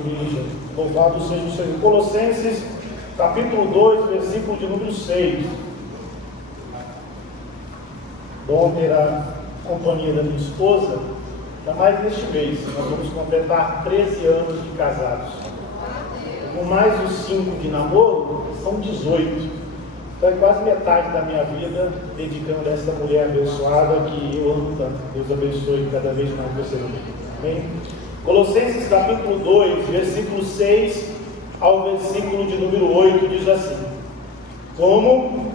igreja. Louvado seja o Senhor. Colossenses, capítulo 2, versículo de número 6. Bom ter a companhia da minha esposa, ainda mais neste mês. Nós vamos completar 13 anos de casados. Com mais os 5 de namoro, são 18. Então é quase metade da minha vida dedicando a essa mulher abençoada que eu amo tanto. Deus abençoe cada vez mais você. Amém? Colossenses capítulo 2, versículo 6 ao versículo de número 8 diz assim: como,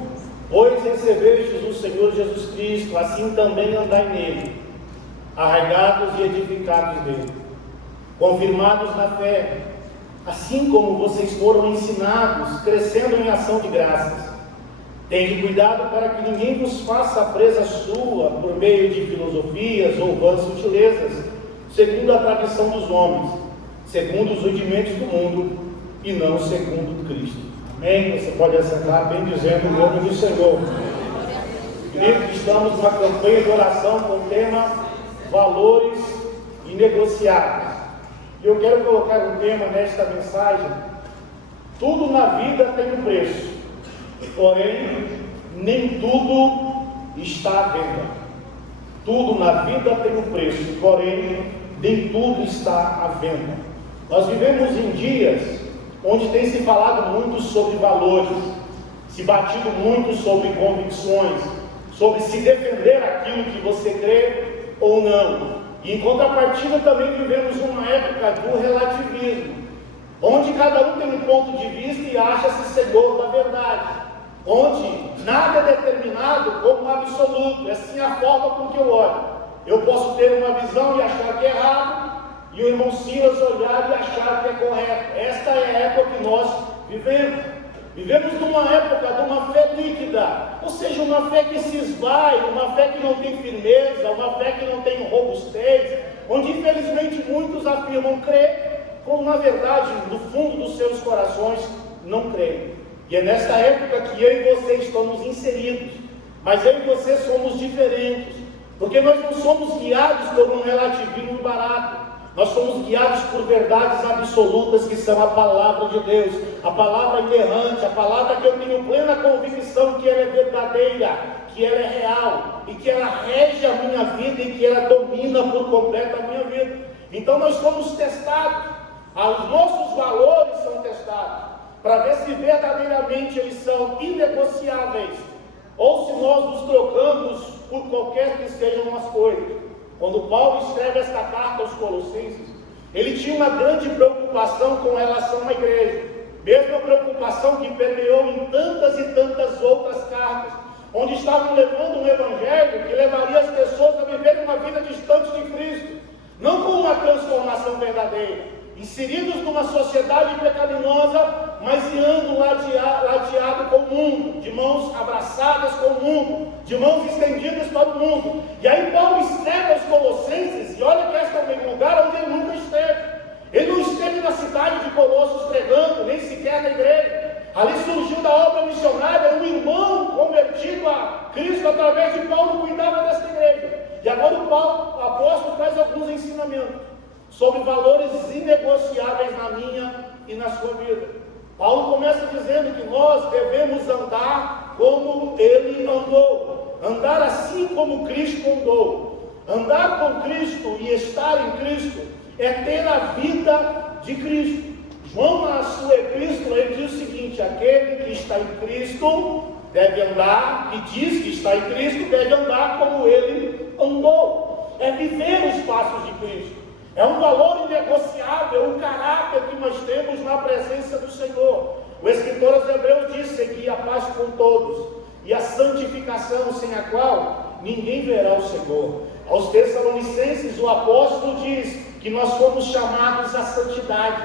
pois recebestes o Senhor Jesus Cristo, assim também andai nele, arraigados e edificados nele, confirmados na fé, assim como vocês foram ensinados, crescendo em ação de graças. Tende cuidado para que ninguém vos faça presa sua por meio de filosofias ou vãs sutilezas, segundo a tradição dos homens, segundo os rudimentos do mundo, e não segundo Cristo. Amém? Você pode assentar bem dizendo o nome do Senhor. Queridos, estamos numa campanha de oração com o tema Valores Inegociáveis. E eu quero colocar um tema nesta mensagem: tudo na vida tem um preço, porém nem tudo está à venda. Tudo na vida tem um preço, porém nem tudo está à venda. Nós vivemos em dias onde tem se falado muito sobre valores, se batido muito sobre convicções, sobre se defender aquilo que você crê ou não. E em contrapartida também vivemos uma época do relativismo, onde cada um tem um ponto de vista e acha-se senhor da verdade, onde nada é determinado como absoluto, é assim a forma com que eu olho. Eu posso ter uma visão e achar que é errado, e o irmão Silas olhar e achar que é correto. Esta é a época que nós vivemos. Vivemos numa época de uma fé líquida, ou seja, uma fé que se esvai, uma fé que não tem firmeza, uma fé que não tem robustez, onde infelizmente muitos afirmam crer, como na verdade, no fundo dos seus corações, não creem. E é nesta época que eu e você estamos inseridos, mas eu e você somos diferentes, porque nós não somos guiados por um relativismo barato. Nós somos guiados por verdades absolutas que são a palavra de Deus, a palavra inerrante, a palavra que eu tenho plena convicção que ela é verdadeira, que ela é real e que ela rege a minha vida e que ela domina por completo a minha vida. Então nós somos testados, os nossos valores são testados, para ver se verdadeiramente eles são inegociáveis, ou se nós nos trocamos por qualquer que sejam as coisas. Quando Paulo escreve esta carta aos Colossenses, ele tinha uma grande preocupação com relação à igreja, mesma preocupação que permeou em tantas e tantas outras cartas, onde estavam levando um evangelho que levaria as pessoas a viverem uma vida distante de Cristo, não com uma transformação verdadeira, inseridos numa sociedade pecaminosa, mas andando ladeado com o mundo, de mãos abraçadas com o mundo, de mãos estendidas para o mundo. E aí Paulo escreve aos Colossenses, e olha que este é o lugar onde ele nunca esteve. Ele não esteve na cidade de Colossos pregando, nem sequer na igreja. Ali surgiu da obra missionária um irmão convertido a Cristo através de Paulo, cuidava desta igreja. E agora o apóstolo traz alguns ensinamentos sobre valores inegociáveis na minha e na sua vida. Paulo começa dizendo que nós devemos andar como ele andou, andar assim como Cristo andou. Andar com Cristo e estar em Cristo é ter a vida de Cristo. João, na sua epístola, ele diz o seguinte: aquele que está em Cristo deve andar, que diz que está em Cristo, deve andar como ele andou. É viver os passos de Cristo. É um valor inegociável o caráter que nós temos na presença do Senhor. O escritor aos Hebreus disse: seguir a paz com todos e a santificação, sem a qual ninguém verá o Senhor. Aos Tessalonicenses, o apóstolo diz que nós fomos chamados à santidade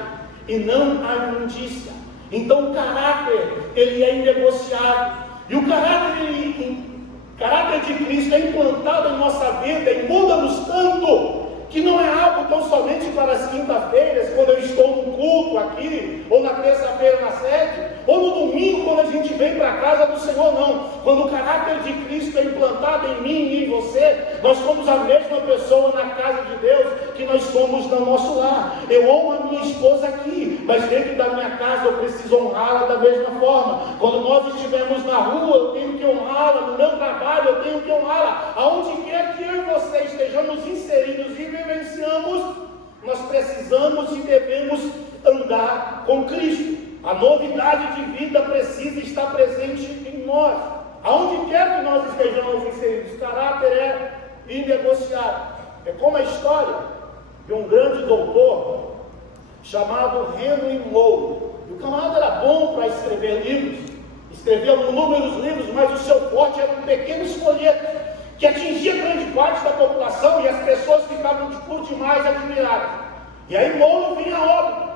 e não à imundícia. Então o caráter, ele é inegociável. E o caráter de Cristo é implantado em nossa vida e muda-nos tanto, que não é algo tão somente para as quinta-feiras, quando eu estou num culto aqui, ou na terça-feira na sede, ou no domingo quando a gente vem para a casa do Senhor, não. Quando o caráter de Cristo é implantado em mim e em você, nós somos a mesma pessoa na casa de Deus que nós somos no nosso lar. Eu honro a minha esposa aqui, mas dentro da minha casa eu preciso honrá-la da mesma forma. Quando nós estivermos na rua, eu tenho que honrá-la, no meu trabalho eu tenho que honrá-la. Aonde quer que eu e você estejamos inseridos e vivenciamos, nós precisamos e devemos andar com Cristo. A novidade de vida precisa estar presente em nós. Aonde quer que nós estejamos inseridos, caráter é inegociável. É como a história de um grande doutor chamado Henry Moore. O camarada era bom para escrever livros, escrevia inúmeros livros, mas o seu forte eram pequenos folhetos que atingia grande parte da população e as pessoas ficavam por demais admiradas. E aí Moure vinha a óbito.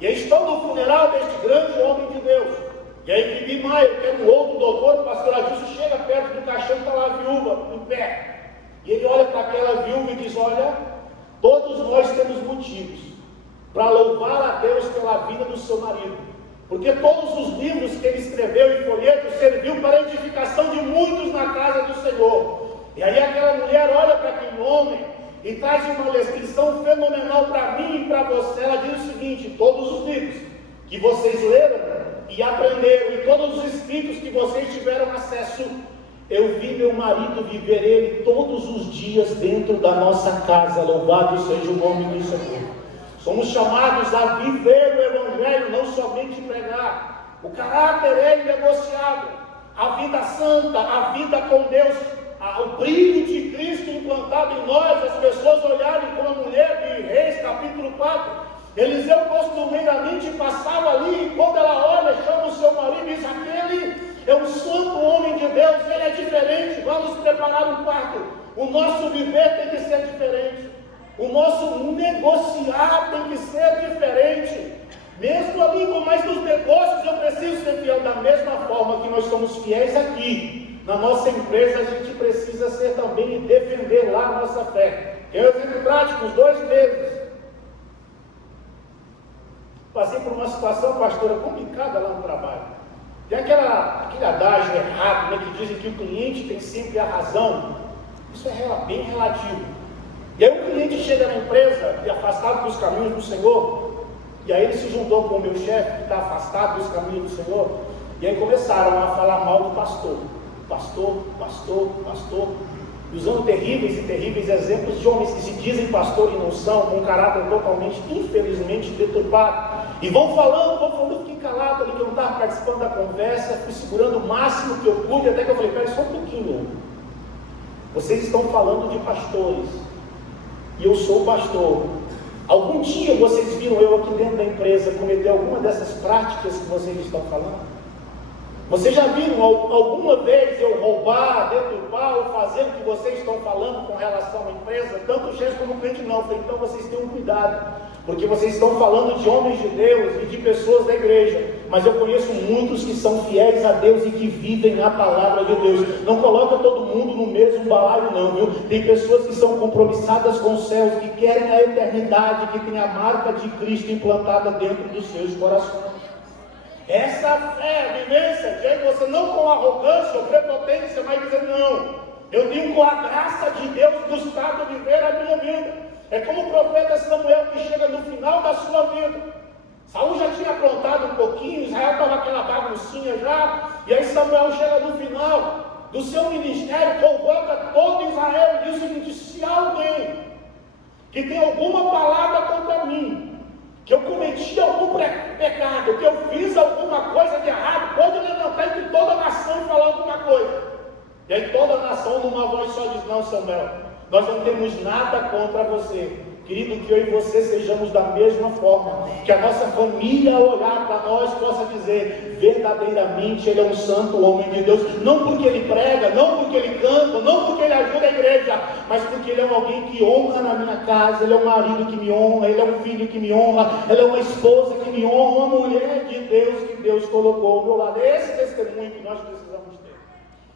E aí estão no funeral deste grande homem de Deus. E aí Bibi Maia, que era um outro doutor, o pastor Adilson, chega perto do caixão e está lá a viúva, em pé. E ele olha para aquela viúva e diz: olha, todos nós temos motivos para louvar a Deus pela vida do seu marido. Porque todos os livros que ele escreveu em folhetos serviu para a edificação de muitos na casa do Senhor. E aí aquela mulher olha para aquele homem e traz uma lição fenomenal para mim e para você. Ela diz o seguinte: todos os livros que vocês leram e aprenderam, e todos os escritos que vocês tiveram acesso, eu vi meu marido viver ele todos os dias dentro da nossa casa. Louvado seja o nome do Senhor. Somos chamados a viver o Evangelho, não somente pregar. O caráter é inegociável. A vida santa, a vida com Deus, o brilho de Cristo implantado em nós, as pessoas olharem como a mulher de Reis, capítulo 4. Eliseu costumeiramente passava ali, e quando ela olha, chama o seu marido e diz: aquele é um santo homem de Deus, ele é diferente, vamos preparar um quarto. O nosso viver tem que ser diferente, o nosso negociar tem que ser diferente. Mesmo ali, mas nos negócios eu preciso ser fiel da mesma forma que nós somos fiéis aqui. Na nossa empresa a gente precisa ser também e defender lá a nossa fé. Tem um exemplo prático, uns 2 meses. Passei por uma situação, pastora, complicada lá no trabalho. Tem aquele adágio errado, né, que dizem que o cliente tem sempre a razão. Isso é bem relativo. E aí o cliente chega na empresa e afastado dos caminhos do Senhor, e aí ele se juntou com o meu chefe, que está afastado dos caminhos do Senhor, e aí começaram a falar mal do pastor. Pastor, usando terríveis e terríveis exemplos de homens que se dizem pastor e não são, com um caráter totalmente, infelizmente, deturpado. E vão falando, eu fiquei calado ali, que eu não estava participando da conversa, fui segurando o máximo que eu pude, até que eu falei: pera só um pouquinho, vocês estão falando de pastores, e eu sou pastor. Algum dia vocês viram eu aqui dentro da empresa cometer alguma dessas práticas que vocês estão falando? Vocês já viram alguma vez eu roubar, deturpar ou fazer o que vocês estão falando com relação à empresa? Tanto o chefe como o cliente não. Então vocês tenham cuidado, porque vocês estão falando de homens de Deus e de pessoas da igreja, mas eu conheço muitos que são fiéis a Deus e que vivem a palavra de Deus. Não coloca todo mundo no mesmo balaio não, viu? Tem pessoas que são compromissadas com os céus, que querem a eternidade, que tem a marca de Cristo implantada dentro dos seus corações. Essa fé, a vivência, que aí você não com arrogância ou prepotência, mas dizer: não, eu tenho com a graça de Deus buscado viver a minha vida. É como o profeta Samuel, que chega no final da sua vida. Saul já tinha aprontado um pouquinho, Israel estava aquela baguncinha já, e aí Samuel chega no final do seu ministério, convoca todo Israel e diz o seguinte: se alguém que tem alguma palavra contra mim, que eu cometi algum pecado, que eu fiz alguma coisa de errado, pode levantar entre toda a nação e falar alguma coisa. E aí toda a nação numa voz só diz: não, Samuel, nós não temos nada contra você. Querido, que eu e você sejamos da mesma forma, que a nossa família ao olhar para nós possa dizer: verdadeiramente ele é um santo homem de Deus, não porque ele prega, não porque ele canta, não porque ele ajuda a igreja, mas porque ele é alguém que honra na minha casa, ele é um marido que me honra, ele é um filho que me honra, ele é uma esposa que me honra, uma mulher de Deus que Deus colocou ao meu lado. É esse testemunho que nós precisamos ter.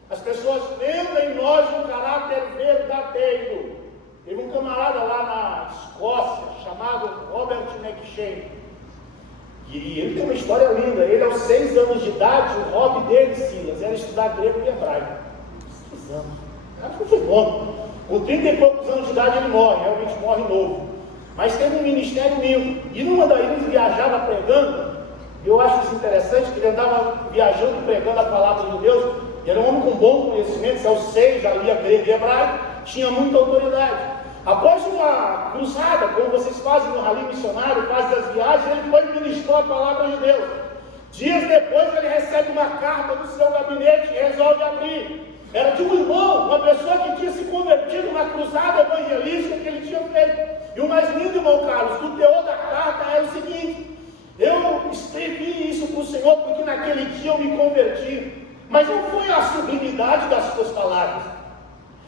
As pessoas vendo em nós um caráter verdadeiro. Teve um camarada lá na Escócia, chamado Robert McShane. E ele tem uma história linda. Ele, aos 6 anos de idade, o hobby dele, Silas, era estudar grego e hebraico. 6 anos. O cara foi bom. Com 30 e poucos anos de idade ele morre, realmente morre novo. Mas teve um ministério lindo. E numa daí ele viajava pregando. E eu acho isso interessante, que ele andava viajando pregando a palavra de Deus. E era um homem com bom conhecimento, aos 6 já lia grego e hebraico, tinha muita autoridade. Após uma cruzada, como vocês fazem no rally missionário, fazem as viagens, ele foi e ministrou a palavra de Deus. Dias depois ele recebe uma carta do seu gabinete e resolve abrir. Era de um irmão, uma pessoa que tinha se convertido numa cruzada evangelística que ele tinha feito. E o mais lindo, irmão Carlos, o teor da carta era o seguinte: eu escrevi isso para o Senhor porque naquele dia eu me converti. Mas não foi a sublimidade das suas palavras.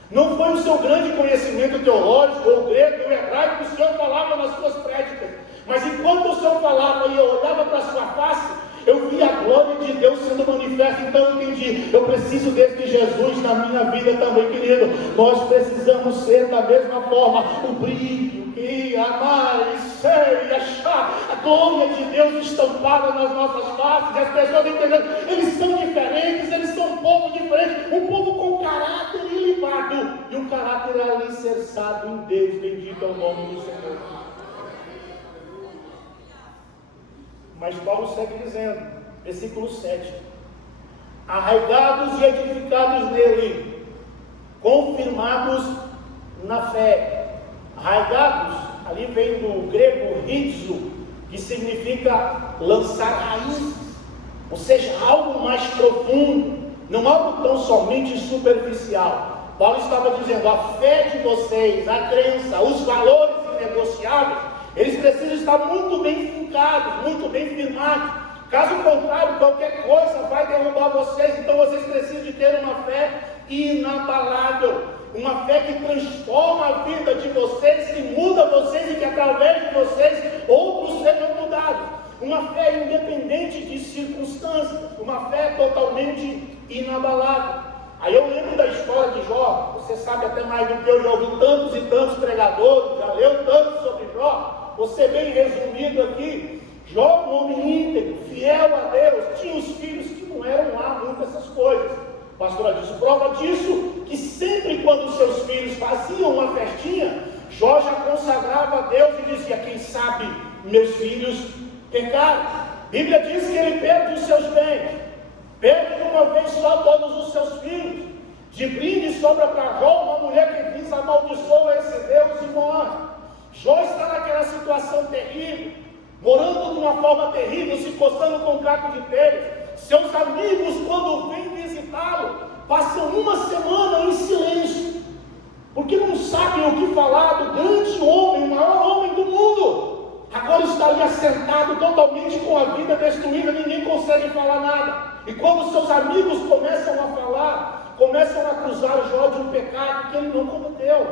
Não foi o seu grande conhecimento teológico, ou grego, ou hebraico, que o Senhor falava nas suas prédicas. Mas enquanto o Senhor falava e eu olhava para a sua face, eu vi a glória de Deus sendo manifesta. Então eu entendi, eu preciso desse Jesus na minha vida também, querido. Nós precisamos ser da mesma forma, o brilho, que amar, e achar a glória de Deus estampada nas nossas faces. E as pessoas entendendo, eles são diferentes, eles são um povo diferente, um povo com caráter ilibado e um caráter alicerçado em Deus. Bendito é o nome do Senhor. Mas Paulo segue dizendo, versículo 7: arraigados e edificados nele, confirmados na fé. Arraigados, ali vem do grego ritzo, que significa lançar raízes, ou seja, algo mais profundo, não algo tão somente superficial. Paulo estava dizendo, a fé de vocês, a crença, os valores inegociáveis, eles precisam estar muito bem fincados, muito bem firmados. Caso contrário, qualquer coisa vai derrubar vocês. Então vocês precisam de ter uma fé inabalável, uma fé que transforma a vida de vocês, que muda vocês e que através de vocês outros sejam mudados. Uma fé independente de circunstâncias, uma fé totalmente inabalável. Aí eu lembro da história de Jó. Você sabe até mais do que eu, já ouvi tantos e tantos pregadores, já leu tanto sobre Jó. Você bem resumido aqui, Jó, um homem íntegro, fiel a Deus, tinha os filhos que não eram lá muito essas coisas. O pastor disse, prova disso, que sempre quando os seus filhos faziam uma festinha, Jó já consagrava a Deus e dizia, quem sabe meus filhos pecaram. A Bíblia diz que ele perde os seus bens, perde de uma vez só todos os seus filhos. De brinde sobra para Jó uma mulher que diz, amaldiçoa esse Deus e morre. Jó está naquela situação terrível, morando de uma forma terrível, se coçando com um caco de telhas. Seus amigos, quando vêm visitá-lo, passam uma semana em silêncio, porque não sabem o que falar do grande homem, o maior homem do mundo. Agora está ali assentado totalmente com a vida destruída, ninguém consegue falar nada. E quando seus amigos começam a falar, começam a acusar Jó de um pecado que ele não cometeu,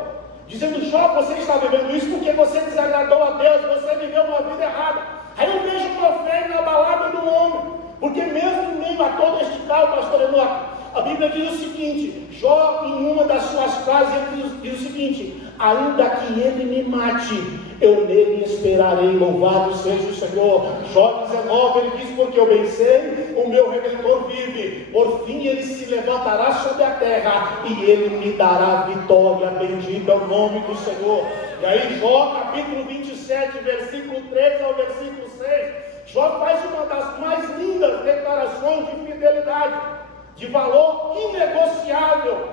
dizendo, Jó, você está vivendo isso porque você desagradou a Deus, você viveu uma vida errada. Aí eu vejo uma fé inabalável do homem, porque mesmo em meio a todo este caos, pastor Enoque, a Bíblia diz o seguinte, Jó, em uma das suas frases, diz o seguinte, ainda que ele me mate, eu nele esperarei, louvado seja o Senhor. Jó 19, ele diz, porque eu bem sei, o meu Redentor vive, por fim ele se levantará sobre a terra, e ele me dará vitória, bendito é o nome do Senhor. E aí Jó, capítulo 27, versículo 3 ao versículo 6, Jó faz uma das mais lindas declarações de fidelidade, de valor inegociável,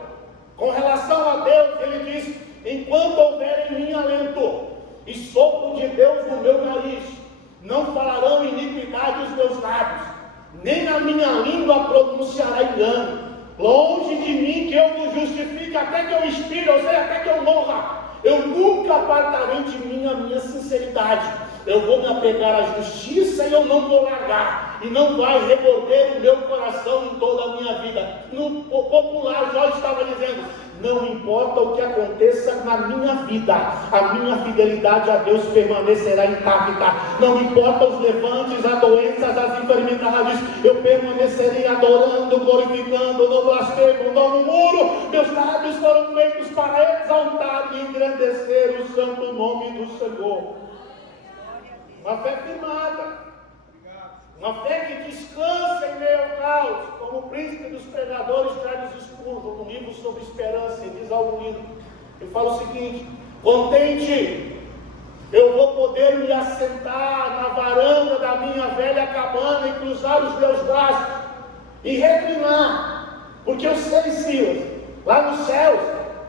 com relação a Deus. Ele diz, enquanto houver em mim alento, e sopro de Deus no meu nariz, não falarão iniquidade os meus lábios, nem na minha língua pronunciará engano. Longe de mim que eu vos justifique, até que eu expire, ou seja, até que eu morra. Eu nunca apartarei de mim a minha sinceridade. Eu vou me apegar à justiça e eu não vou largar. E não vai reborder o meu coração em toda a minha vida. No popular, Jó estava dizendo, não importa o que aconteça na minha vida, a minha fidelidade a Deus permanecerá intacta. Não importa os levantes, as doenças, as enfermidades, eu permanecerei adorando, glorificando, no blasfemo, no muro. Meus lábios foram feitos para exaltar e engrandecer o santo nome do Senhor. Uma fé firmada, Uma fé que descansa em meio ao caos, como o príncipe dos pregadores Charles Spurgeon, no livro sobre esperança, ele diz algo lindo. Ele fala o seguinte: contente, eu vou poder me assentar na varanda da minha velha cabana e cruzar os meus braços e reclinar, porque eu sei, Silas, lá nos céus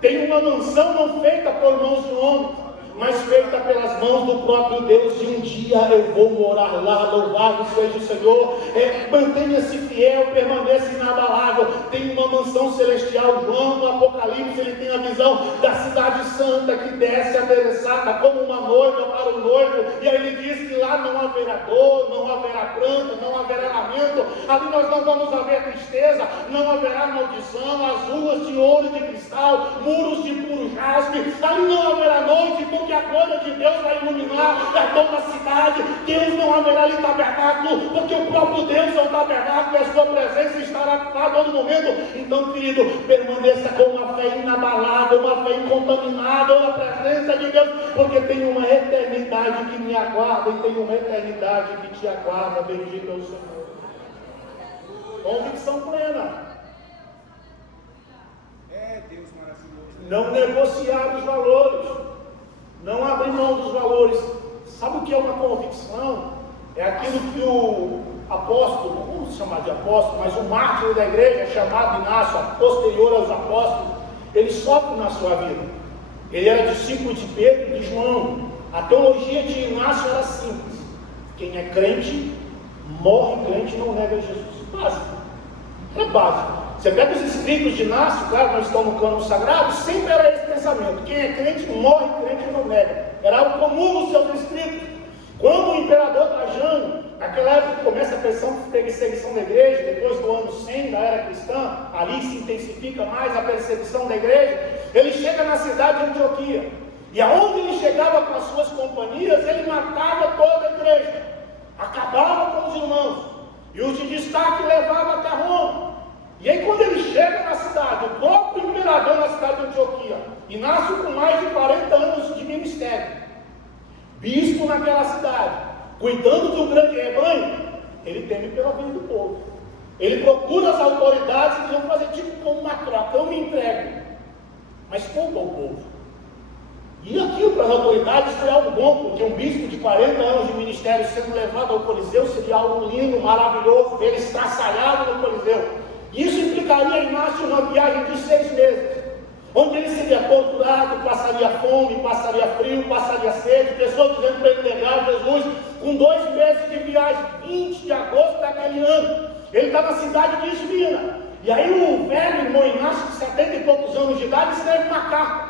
tem uma mansão não feita por mãos de homens, mas feita pelas mãos do próprio Deus, e um dia eu vou morar lá. Louvado seja o Senhor. Mantenha-se fiel, permaneça inabalável. Tem uma mansão celestial. João no Apocalipse, ele tem a visão da cidade santa que desce adereçada como uma noiva para o noivo, e aí ele diz que lá não haverá dor, não haverá pranto, não haverá lamento. Ali nós não vamos haver tristeza, não haverá maldição, as ruas de ouro e de cristal, muros de puro jaspe. Ali não haverá noite, porque a glória de Deus vai iluminar toda a cidade. Deus não haverá ali tabernáculo, porque o próprio Deus é o tabernáculo e a sua presença estará lá a todo momento. Então, querido, permaneça com uma fé inabalável, uma fé incontaminada na presença de Deus, porque tem uma eternidade que me aguarda e tem uma eternidade que te aguarda. Bendito é o Senhor. Convicção plena. Deus maravilhoso. Não negociar os valores, não abrir mão dos valores. Sabe o que é uma convicção? É aquilo que o apóstolo, não vamos chamar de apóstolo, mas o mártir da igreja, chamado Inácio, posterior aos apóstolos, ele sofre na sua vida. Ele era discípulo de Pedro e de João. A teologia de Inácio era simples: quem é crente, morre crente e não nega Jesus. Básico. É básico. Você pega os escritos de Inácio, claro, nós estamos no cânon sagrado, sempre era esse pensamento: quem é crente, morre crente e não nega. Era algo comum nos seus escritos. Quando o imperador Trajano, naquela época começa a perseguição da igreja, depois do ano 100 da era cristã, ali se intensifica mais a perseguição da igreja, ele chega na cidade de Antioquia, e aonde ele chegava com as suas companhias, ele matava toda a igreja, acabava com os irmãos, e os de destaque levava até Roma. E aí quando ele chega na cidade, o próprio imperador na cidade de Antioquia, Inácio com mais de 40 anos de ministério, bispo naquela cidade, cuidando de um grande rebanho, ele teme pela vida do povo. Ele procura as autoridades e vão fazer tipo como uma troca: eu me entrego, mas poupa o povo. E aquilo para as autoridades foi algo bom, porque um bispo de 40 anos de ministério sendo levado ao Coliseu seria algo lindo, maravilhoso, ele estraçalhado no Coliseu. Isso implicaria em Inácio uma viagem de 6 meses, onde ele seria torturado, passaria fome, passaria frio, passaria sede, pessoas dizendo para ele negar Jesus. Com 2 meses de viagem, 20 de agosto daquele ano, ele está na cidade de Esmina. E aí o velho irmão Inácio, de 70 e poucos anos de idade, escreve uma carta.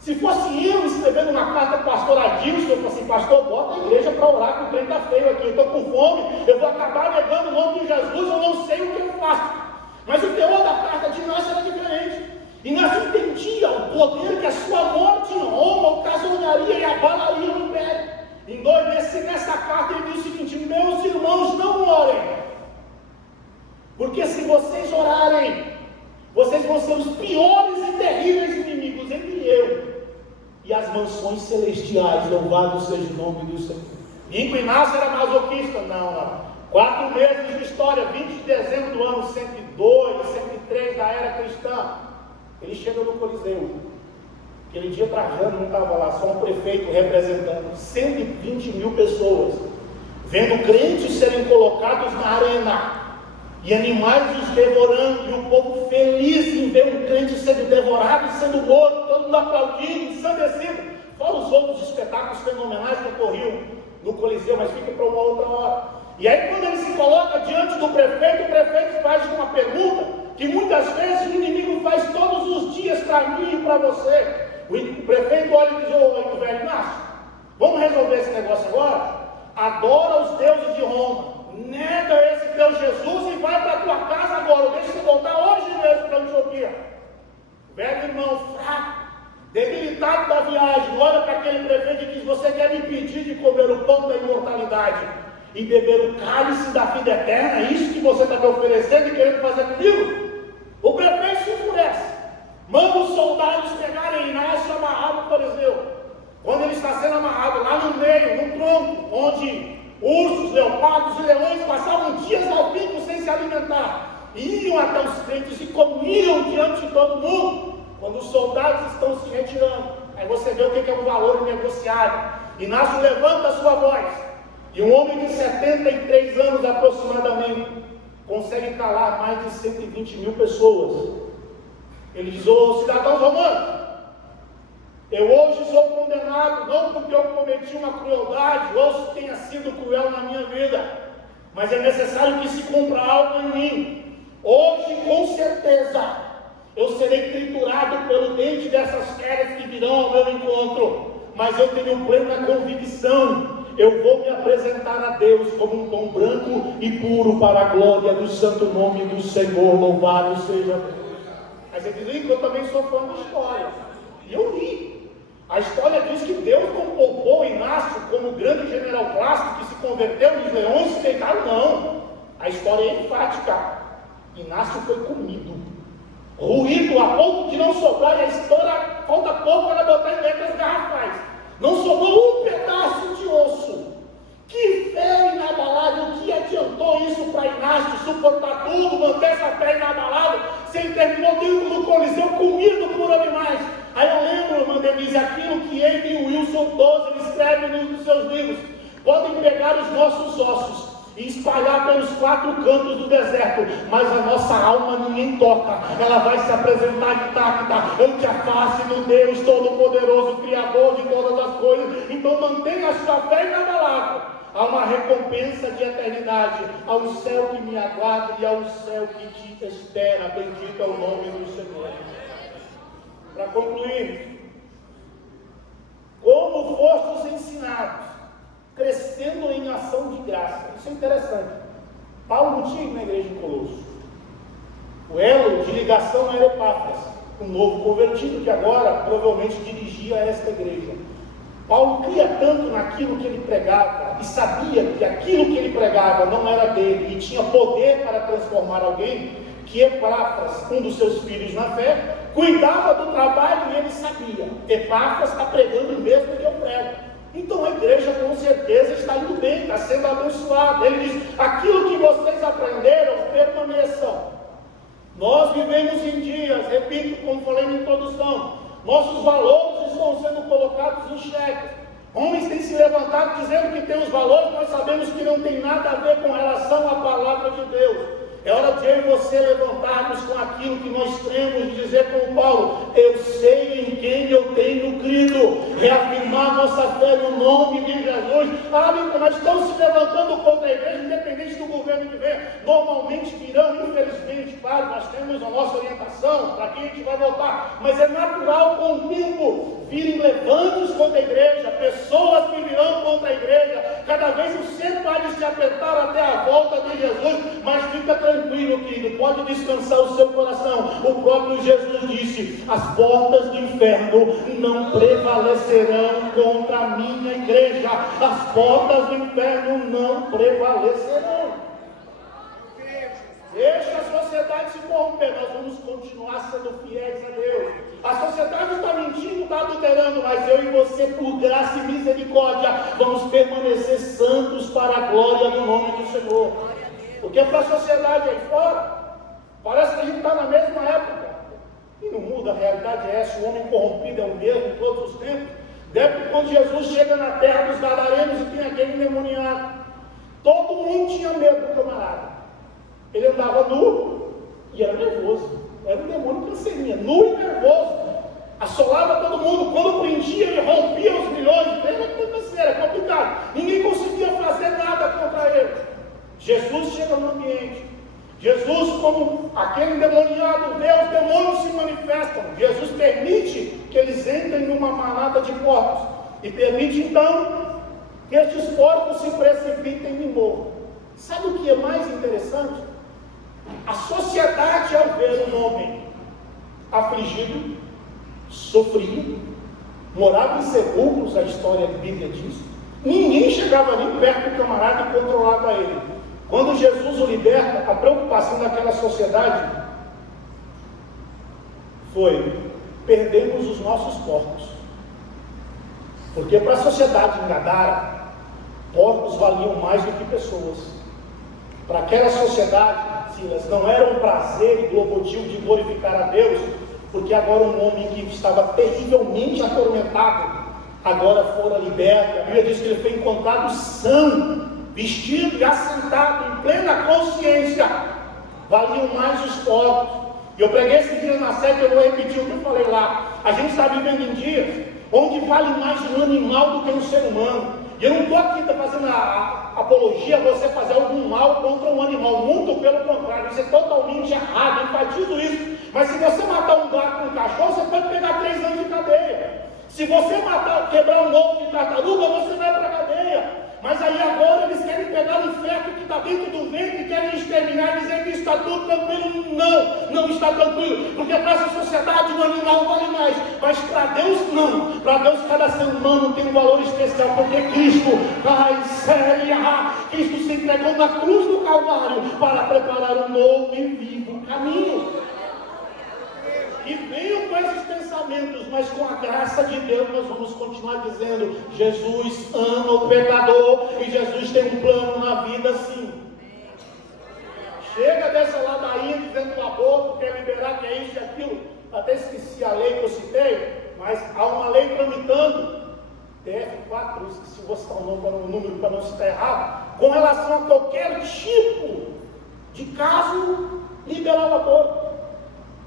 Se fosse eu escrevendo uma carta para o pastor Adilson, eu falei assim: pastor, bota a igreja para orar, que o trem está feio aqui, eu estou com fome, eu vou acabar negando o nome de Jesus, eu não sei o que eu faço. Mas o teor da carta de Inácio era diferente. Inácio entendia o poder que a sua morte em Roma ocasionaria e abalaria o império. Em 2 meses, nessa carta, ele diz o seguinte: meus irmãos, não orem, porque se vocês orarem, vocês vão ser os piores e terríveis inimigos entre eu e as mansões celestiais. Louvado seja o nome do Senhor. E Inácio era masoquista? Não. 4 meses de história, 20 de dezembro do ano 102, 103 da era cristã, ele chega no Coliseu. Aquele dia Trajano não estava lá, só um prefeito representando 120 mil pessoas, vendo crentes serem colocados na arena e animais os devorando, e o povo feliz em ver um crente sendo devorado e sendo morto, todo mundo aplaudindo, ensandecido. Fora os outros espetáculos fenomenais que ocorriam no Coliseu, mas fica para uma outra hora. E aí quando ele se coloca diante do prefeito, o prefeito faz uma pergunta que muitas vezes o inimigo faz todos os dias para mim e para você. O prefeito olha e diz: ô velho Inácio, vamos resolver esse negócio agora? Adora os deuses de Roma, nega esse Deus Jesus e vai para a tua casa agora, deixa eu voltar hoje mesmo para Antioquia. Velho irmão fraco, debilitado da viagem, olha para aquele prefeito e diz: você quer me pedir de comer o pão da imortalidade e beber o cálice da vida eterna? É isso que você está me oferecendo e querendo fazer comigo? O prefeito se enfurece, manda os soldados pegarem Inácio e amarrar no Coliseu. Quando ele está sendo amarrado lá no meio, no tronco, onde ursos, leopardos e leões passavam dias ao pico sem se alimentar. Iam até os crentes e comiam diante de todo mundo. Quando os soldados estão se retirando, aí você vê o que é um valor negociado. Inácio levanta a sua voz, e um homem de 73 anos aproximadamente consegue calar mais de 120 mil pessoas. Ele diz: ô cidadãos romanos, eu hoje sou condenado, não porque eu cometi uma crueldade, ou tenha sido cruel na minha vida, mas é necessário que se cumpra algo em mim. Hoje, com certeza, eu serei triturado pelo dente dessas feras que virão ao meu encontro, mas eu tenho plena convicção, eu vou me apresentar a Deus como um tom branco e puro para a glória do santo nome do Senhor, louvado seja Deus. Aí você diz: eu também sou fã da história, e eu li. A história diz que Deus não poupou Inácio como grande general clássico que se converteu e os leões se deitaram, não. A história é enfática: Inácio foi comido, ruído a ponto de não sobrar, e a história falta pouco para botar em letras garrafais. Não sobrou um pedaço de osso. Que fé inabalável! O que adiantou isso para Inácio suportar tudo, manter essa fé inabalável, se ele terminou dentro do Coliseu comido por animais? Aí eu lembro, irmã Denise, aquilo que ele, Wilson 12, escreve num dos seus livros: podem pegar os nossos ossos e espalhar pelos 4 cantos do deserto, mas a nossa alma ninguém toca, ela vai se apresentar intacta ante a face do Deus Todo-Poderoso, Criador de todas as coisas. Então mantenha a sua fé inabalável. Há uma recompensa de eternidade, há um céu que me aguarda e há um céu que te espera. Bendito é o nome do Senhor. Para concluir, como fostes ensinados, crescendo em ação de graça. Isso é interessante. Paulo não tinha ido na igreja de Colosso. O elo de ligação era Epáfras, um novo convertido que agora provavelmente dirigia esta igreja. Paulo cria tanto naquilo que ele pregava e sabia que aquilo que ele pregava não era dele e tinha poder para transformar alguém, que Epáfras, um dos seus filhos na fé, cuidava do trabalho e ele sabia: Epáfras está pregando o mesmo que eu prego. Então a igreja com certeza está indo bem, está sendo abençoada. Ele diz: aquilo que vocês aprenderam, permaneçam. Nós vivemos em dias, repito, como falei na introdução, nossos valores estão sendo colocados em xeque. Homens têm se levantado dizendo que tem os valores, nós sabemos que não tem nada a ver com relação à palavra de Deus. É hora de eu e você levantarmos com aquilo que nós temos e dizer como Paulo: eu sei em quem eu tenho crido, reafirmar nossa fé no nome de Jesus. Mas estão se levantando contra a igreja, independente do governo que vem. Normalmente virão, infelizmente, claro, nós temos a nossa orientação para quem a gente vai votar, mas é natural com o tempo virem levantos contra a igreja, pessoas que virão contra a igreja. Cada vez o cerco há de se apertar até a volta de Jesus, mas fica tranquilo, querido, pode descansar o seu coração. O próprio Jesus disse: as portas do inferno não prevalecerão contra a minha igreja. As portas do inferno não prevalecerão. Deixa a sociedade se corromper, nós vamos continuar sendo fiéis a Deus. A sociedade está mentindo, está adulterando, mas eu e você, por graça e misericórdia, vamos permanecer santos para a glória do nome do Senhor. Porque para a sociedade aí fora, parece que a gente está na mesma época, e não muda. A realidade é essa: o homem corrompido é o mesmo em todos os tempos. Desde quando Jesus chega na terra dos gadarenos e tem aquele endemoniado, todo mundo tinha medo do camarada. Ele andava nu e era nervoso. Era um demônio cancerinha, nu e nervoso. Assolava todo mundo. Quando prendia, ele rompia os milhões. Era complicado. Ninguém conseguia fazer nada contra ele. Jesus chega no ambiente. Jesus, como aquele endemoniado, vê os demônios se manifestam. Jesus permite que eles entrem numa manada de porcos. E permite então que estes porcos se precipitem e morram. Sabe o que é mais interessante? A sociedade, ao ver um homem afligido, sofrido, morava em sepulcros, a história da Bíblia diz, ninguém chegava nem perto do camarada e controlava ele. Quando Jesus o liberta, a preocupação daquela sociedade foi: perdemos os nossos porcos. Porque para a sociedade em Gadara, Porcos valiam mais do que pessoas. Para aquela sociedade, Silas, não era um prazer e o motivo de glorificar a Deus, porque agora um homem que estava terrivelmente atormentado, agora fora liberto. A Bíblia diz que ele foi encontrado são, vestido e assentado em plena consciência. Valiam mais os porcos. E eu preguei esses dias na sede, eu vou repetir o que eu falei lá. A gente está vivendo em dias onde vale mais um animal do que um ser humano. E eu não estou aqui fazendo a apologia a você fazer algum mal contra um animal, muito pelo contrário, isso é totalmente errado, eu enfatizo isso. Mas se você matar um gato com um cachorro, você pode pegar 3 anos de cadeia. Se você quebrar um ovo de tartaruga, você vai para a cadeia. Mas aí agora eles querem pegar o feto que está dentro do ventre e querem exterminar e dizer que está tudo tranquilo. Não está tranquilo, porque para essa sociedade o animal vale mais, mas para Deus não. Para Deus cada ser humano tem um valor especial, porque Cristo se entregou na cruz do Calvário para preparar um novo e vivo caminho. E venham com esses pensamentos, mas com a graça de Deus nós vamos continuar dizendo: Jesus ama o pecador e Jesus tem um plano na vida sim. Chega dessa ladainha dizendo que o aborto quer liberar, que é isso e aquilo. Até esqueci a lei que eu citei, mas há uma lei tramitando, TF4, esqueci, vou citar o número para não citar errado, com relação a qualquer tipo de caso liberar o aborto.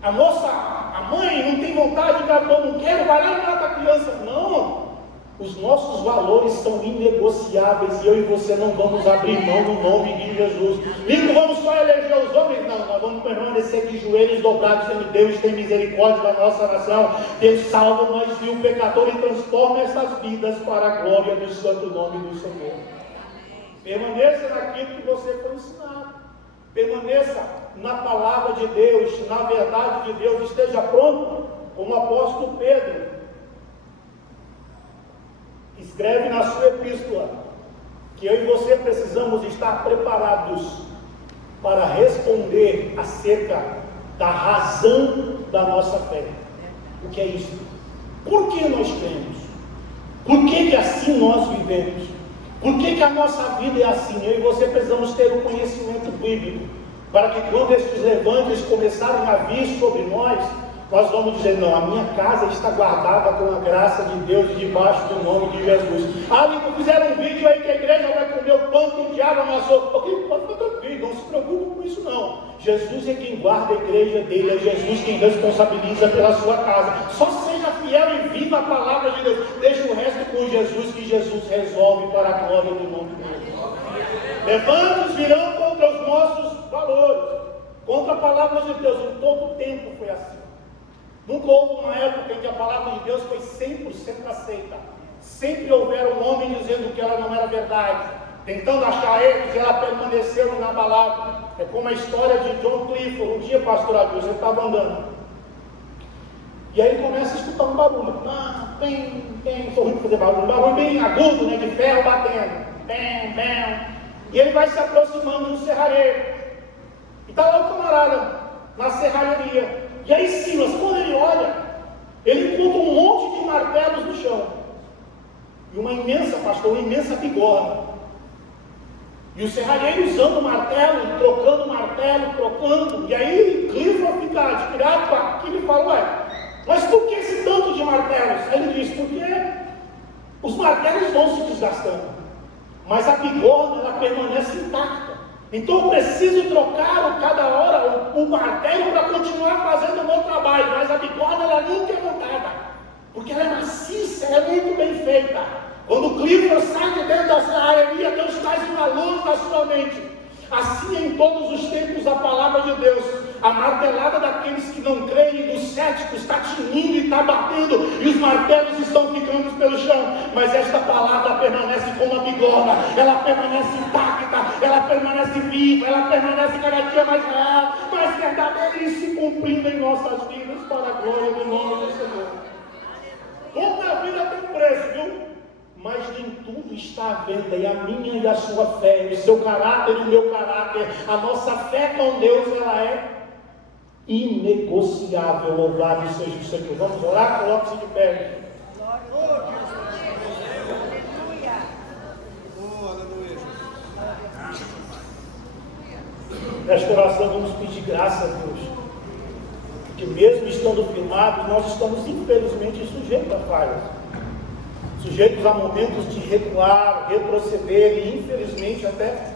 A mãe não tem vontade de dar, não quero, vai lá e mata a criança. Não, os nossos valores são inegociáveis e eu e você não vamos abrir mão no nome de Jesus. E não vamos só eleger os homens, não, nós vamos permanecer de joelhos dobrados, dizendo: Deus tem misericórdia da nossa nação, Deus salva nós e o pecador e transforma essas vidas para a glória do santo nome do Senhor. Permaneça naquilo que você foi ensinado. Permaneça na palavra de Deus, na verdade de Deus, esteja pronto, como o apóstolo Pedro escreve na sua epístola, que eu e você precisamos estar preparados para responder acerca da razão da nossa fé. O que é isso? Por que nós cremos? Por que assim nós vivemos? Por que a nossa vida é assim? Eu e você precisamos ter um conhecimento bíblico, para que quando esses levantes começarem a vir sobre nós vamos dizer: não, a minha casa está guardada com a graça de Deus e debaixo do nome de Jesus. Fizeram um vídeo aí que a igreja vai comer o pão que o diabo amassou. Ok, pode ficar tranquilo, não se preocupe com isso não. Jesus é quem guarda a igreja dele, é Jesus quem responsabiliza pela sua casa. Só seja fiel e viva a palavra de Deus. Deixa o resto com Jesus, que Jesus resolve para a glória do nome dele. Levantes virão contra os nossos valores, contra a palavra de Deus. Em todo tempo foi assim. Nunca houve uma época em que a palavra de Deus foi 100% aceita. Sempre houveram homens dizendo que ela não era verdade, tentando achar eles, e ela permaneceu inabalável. É como a história de John Clifford. Um dia, pastor Augusto, ele estava andando, e aí ele começa a escutar um barulho. Sou ruim de fazer barulho, um barulho bem agudo, né, de ferro batendo. E ele vai se aproximando de um serralheiro. E está lá o camarada, na serralheria. E aí Silas, quando ele olha, ele encontra um monte de martelos no chão. E uma imensa bigorna. E o serralheiro usando o martelo, trocando. E aí Clifford fica admirado com aquilo e fala: mas por que esse tanto de martelos? Aí ele diz: porque os martelos vão se desgastando, mas a bigorna ela permanece intacta. Então eu preciso trocar cada hora o martelo para continuar fazendo o meu trabalho, mas a bigorna ela nunca é montada, porque ela é maciça, ela é muito bem feita. Quando o Clifford sai de dentro da serralheria, Deus traz uma luz na sua mente. Assim em todos os tempos a palavra de Deus, a martelada daqueles que não creem, dos céticos, está tinindo e está batendo, e os martelos estão ficando pelo chão, mas esta palavra permanece como a bigorna, ela permanece intacta, ela permanece viva, ela permanece cada dia mais real, mais verdadeira e se cumprindo em nossas vidas para a glória do nome do Senhor. Toda a vida tem preço, viu? Mas nem tudo está à venda, e a minha e a sua fé, o seu caráter e o meu caráter, a nossa fé com Deus, ela é inegociável. Louvado seja o Senhor. Vamos orar? Coloque-se de pé. Glória a Deus. Aleluia. Nesta oração vamos pedir graça a Deus, porque mesmo estando firmados, nós estamos infelizmente sujeitos a falhas, sujeitos a momentos de recuar, retroceder e infelizmente até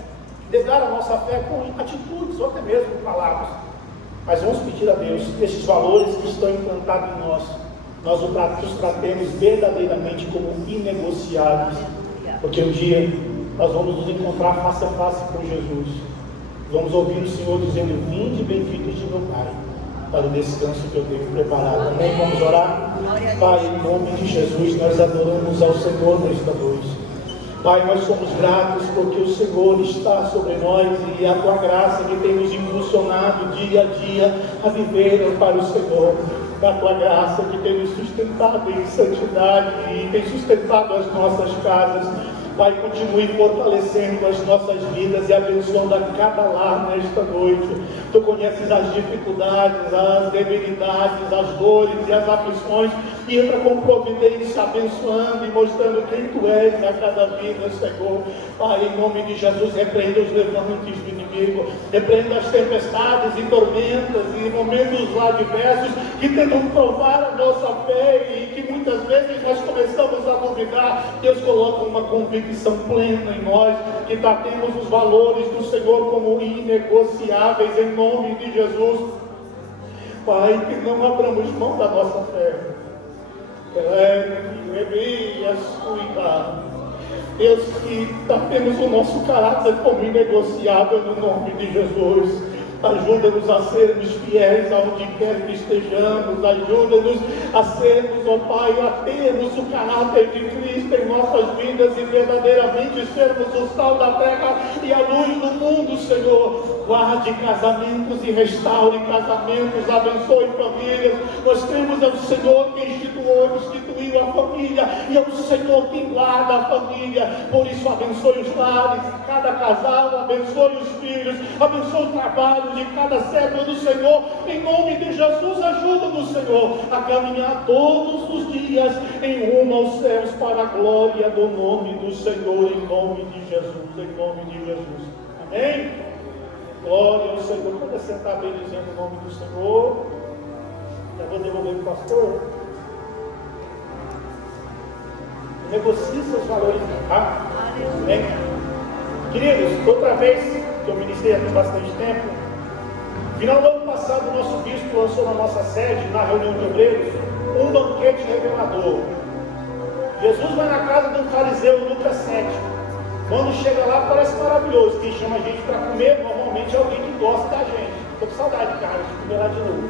negar a nossa fé com atitudes ou até mesmo palavras. Mas vamos pedir a Deus que esses valores que estão implantados em nós os tratemos verdadeiramente como inegociáveis, porque um dia nós vamos nos encontrar face a face com Jesus. Vamos ouvir o Senhor dizendo: vinde benditos de meu Pai, para o descanso que eu tenho preparado. Amém? Vamos orar? Pai, em nome de Jesus, nós adoramos ao Senhor nesta noite. Pai, nós somos gratos porque o Senhor está sobre nós e a Tua graça que tem nos impulsionado dia a dia a viver para o Senhor. A Tua graça que tem nos sustentado em santidade e tem sustentado as nossas casas. Pai, continue fortalecendo as nossas vidas e abençoando a cada lar nesta noite. Tu conheces as dificuldades, as debilidades, as dores e as aflições, e entra com providência, abençoando e mostrando quem Tu és a cada vida, Senhor. Pai, em nome de Jesus, repreenda os levantes do inimigo, repreenda as tempestades e tormentas e momentos adversos que tentam provar a nossa fé e que muitas vezes nós começamos a duvidar. Deus coloca uma convicção plena em nós, que tratemos os valores do Senhor como inegociáveis, em nome de Jesus. Pai, que não abramos mão da nossa fé. Deus, que tratemos o nosso caráter como inegociável no nome de Jesus. Ajuda-nos a sermos fiéis aonde quer que estejamos. Ajuda-nos a sermos, ó Pai, a termos o caráter de Cristo em nossas vidas e verdadeiramente sermos o sal da terra e a luz do mundo, Senhor. Guarde casamentos e restaure casamentos, abençoe famílias. Nós temos ao Senhor que instituiu a família e é o Senhor que guarda a família. Por isso, abençoe os lares, cada casal, abençoe os filhos, abençoe o trabalho de cada servo do Senhor. Em nome de Jesus, ajuda-nos, Senhor, a caminhar todos os dias em rumo aos céus para a glória do nome do Senhor. Em nome de Jesus, em nome de Jesus. Amém? Glória ao Senhor. Pode sentar bendizendo o nome do Senhor. Já vou devolver para o pastor. Negocie seus valores, tá? Amém? Queridos, outra vez que eu ministrei aqui bastante tempo, final do ano passado, o nosso bispo lançou na nossa sede, na reunião de obreiros, um banquete revelador. Jesus vai na casa do fariseu, Lucas 7. Quando chega lá, parece maravilhoso. Quem chama a gente para comer, normalmente é alguém que gosta da gente. Estou com saudade, cara, de comer lá de novo.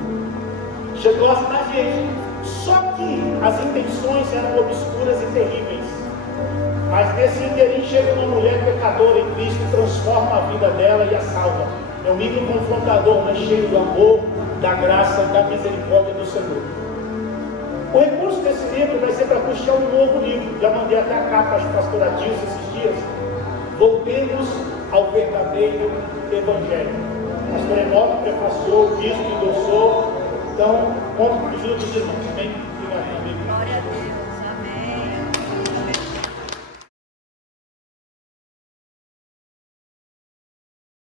Chega, gosta da gente. Só que as intenções eram obscuras e terríveis. Mas nesse interim chega uma mulher pecadora em Cristo, transforma a vida dela e a salva. É um livro confrontador, mas cheio do amor, da graça e da misericórdia do Senhor. O recurso desse livro vai ser para custear um novo livro. Já mandei até a capa para as pastoras Dilson esses dias. Voltemos ao verdadeiro Evangelho. O pastor Enoque prefaciou, o bispo endossou. Então, conto com a ajuda dos irmãos. Amém?